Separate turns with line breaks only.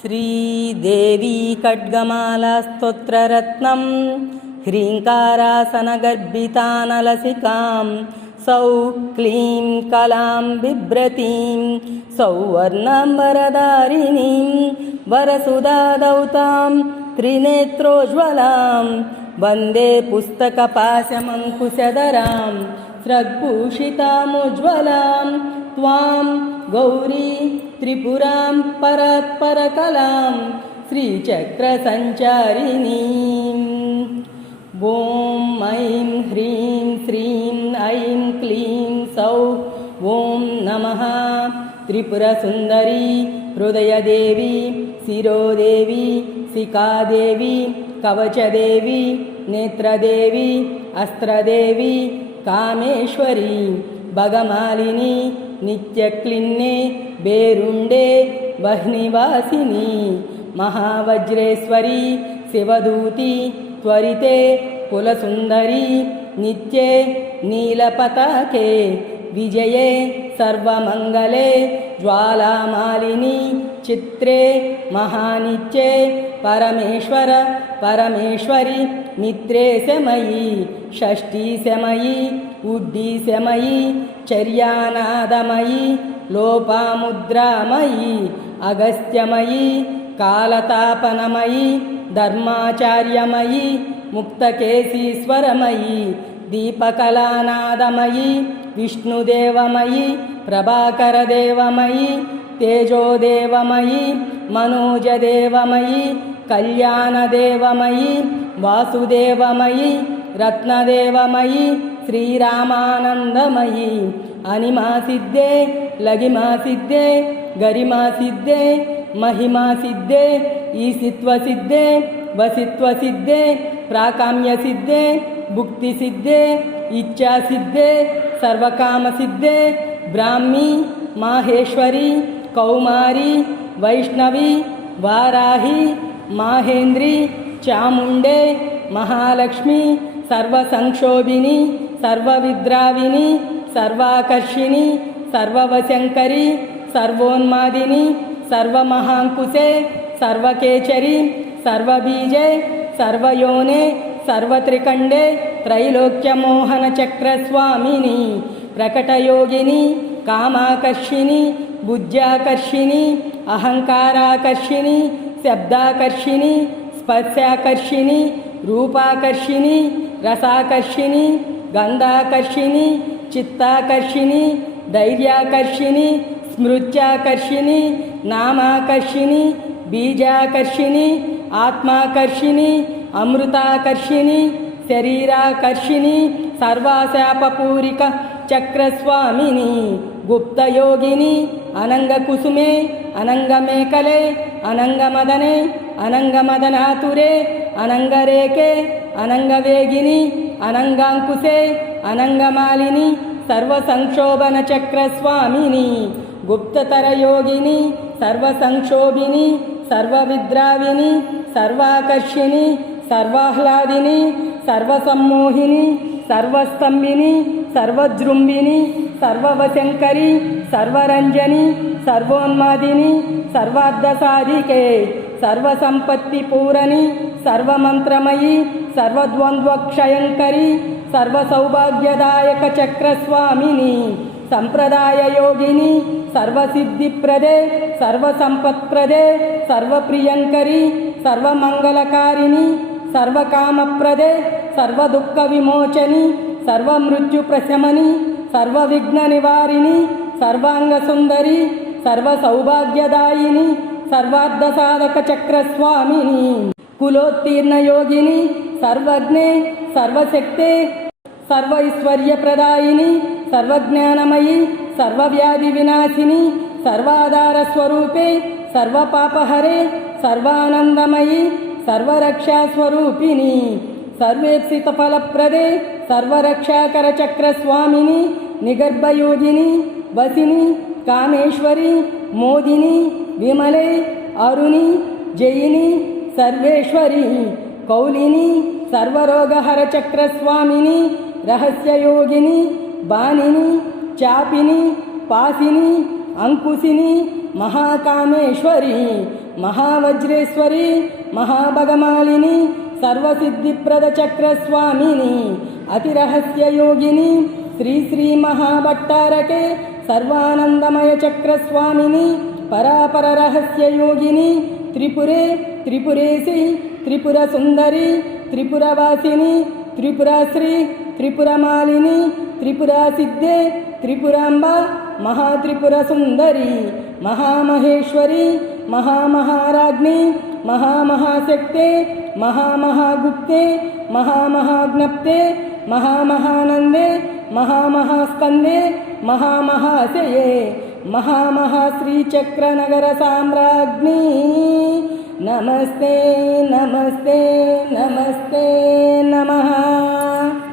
श्रीदेवी खड्गमालास्तोत्ररत्नं ह्रीङ्कारासनगर्भितानलसिकां सौ क्लीं कलां बिभ्रतीं सौवर्णाम्बरधारिणीं वरसुधादौतां त्रिनेत्रोज्ज्वलां वन्दे पुस्तकपाशमङ्कुशधरां स्रग्भूषितामुज्ज्वलां त्वां गौरी त्रिपुरां परात्परकलां श्रीचक्रसञ्चारिणीम् ॐ ऐं ह्रीं श्रीं ऐं क्लीं सौः। ॐ नमः। त्रिपुरसुन्दरी हृदयदेवी शिरोदेवी शिखादेवी कवचदेवी नेत्रदेवी अस्त्रदेवी कामेश्वरी భగమాలిని నిత్యక్లిన్నే బేరుండే వహ్నివాసిని మహావజ్రేశ్వరి శివదూతి త్వరితే కులసుందరి నిత్యే నీలపతాకే విజయే సర్వమంగళే జ్వాలామాలిని చిత్రే మహానిత్యే పరమేశ్వర పరమేశ్వరి మిత్రే శమయీ షష్ఠీ శమయీ ఉడ్డీశమయీ చర్యానాదమయీ లోపాముద్రామయీ అగస్త్యమయీ కాలతాపనమయీ ధర్మాచార్యమయీ ముక్తకేశీశ్వరమయీ దీపకళానాదమయీ విష్ణుదేవమయీ ప్రభాకరదేవమయీ తేజోదేవమయీ మనోజదేవమయీ కళ్యాణదేవమయీ వాసుదేవమయీ రత్నదేవమయీ శ్రీరామానందమయీ అనిమా సిద్ధే లగిమా సిద్ధే గరిమా సిద్ధే మహిమా సిద్ధే ఈసిత్వ సిద్ధే వసిత్వ సిద్ధే ప్రాకామ్య సిద్ధే భుక్తి సిద్ధే ఇచ్చా సిద్ధే సర్వకామ సిద్ధే బ్రాహ్మి మాహేశ్వరి కౌమారి వైష్ణవి వారాహి మాహేంద్రి చాముండే మహాలక్ష్మి సర్వసంక్షోభిని సర్వవిద్రావిని సర్వాకర్షిణి సర్వవశంకరి సర్వోన్మాదిని సర్వమహాంకుశే సర్వకేచరి సర్వబీజే సర్వయోనే సర్వత్రికండే త్రైలోక్యమోహన చక్రస్వామిని ప్రకటయోగిని కామాకర్షిణి బుద్ధ్యాకర్షిణి అహంకారాకర్షిణి శబ్దాకర్షిణి స్పర్శాకర్షిణి రూపాకర్షిణి రసాకర్షిణి గంధాకర్షిణి చిత్తాకర్షిణి ధైర్యాకర్షిణి స్మృత్యాకర్షిణి నామాకర్షిణి బీజాకర్షిణి ఆత్మాకర్షిణి అమృతాకర్షిణి శరీరాకర్షిణి సర్వాశాపూరిక చక్రస్వామిని గుప్తయోగిని అనంగకుసుమే అనంగమేకలే అనంగమదనే అనంగమదనాతురే అనంగరేకే అనంగవేగిని అనంగాంకుశే అనంగమాలిని సర్వసంక్షోభన చక్రస్వామిని గుప్తతరయోగిని సర్వసంక్షోభిని సర్వవిద్రావిని సర్వాకర్షిణి సర్వాహ్లాదిని సర్వసమ్మోహిని సర్వస్తంభిని సర్వజృంభిని సర్వవశంకరి సర్వరంజని సర్వోన్మాదిని సర్వార్థసాధికే సర్వసంపత్తిపూరణి సర్వమంత్రమయి సర్వద్వంద్వక్షయంకరి సర్వసౌభాగ్యదాయక చక్రస్వామిని సంప్రదాయ యోగిని సర్వసిద్ధిప్రదే సర్వసంపత్ప్రదే సర్వప్రియంకరి సర్వమంగళకారిణి సర్వకామప్రదే సర్వదుఃఖ విమోచని సర్వమృత్యు ప్రశమని సర్వవిఘ్న నివారిణి సర్వాంగ సుందరి సర్వసౌభాగ్యదాయిని సర్వార్థసాధక చక్రస్వామిని కులోత్తీర్ణ యోగిని సర్వజ్ఞే సర్వశక్తే సర్వ ఐశ్వర్యప్రదాయిని సర్వజ్ఞానమయి సర్వవ్యాధి వినాశిని సర్వాధార స్వరూపే సర్వపాపహరే సర్వానందమయి సర్వరక్షాస్వరూపిణి సర్వేప్సిత ఫలప్రదే సర్వరక్షాకర నిగర్భయోగిని వసిని కామేశ్వరి మోదిని విమలే అరుణి జయిని సర్వేశ్వరి. కౌలిని సర్వరోగహర చక్రస్వామిని రహస్యయోగిని బాణిని చాపిని పాసిని అంకుశిని మహాకామేశ్వరి మహావజ్రేశ్వరి మహాభగమాలిని సర్వసిద్ధిప్రద చక్రస్వామిని అతిరహస్యయోగిని శ్రీ శ్రీ మహాభట్టారకే సర్వానందమయ చక్రస్వామిని పరాపర రహస్య యోగిని త్రిపురే త్రిపురేసి త్రిపుర సుందరి త్రిపురవాసిని త్రిపురాశ్రీ త్రిపురమాలిని త్రిపురా సిద్ధే త్రిపురాంబ మహాత్రిపుర సుందరి మహామహేశ్వరి మహామహారాజ్ఞి మహామహాశక్తే మహామహాగుప్తే మహామహాజ్ఞప్తే మహామహానందే మహామహాస్కందే మహామహాశయే మహామహాశ్రీచక్రనగర సామ్రాజ్ఞీ. नमस्ते नमस्ते नमस्ते नमः।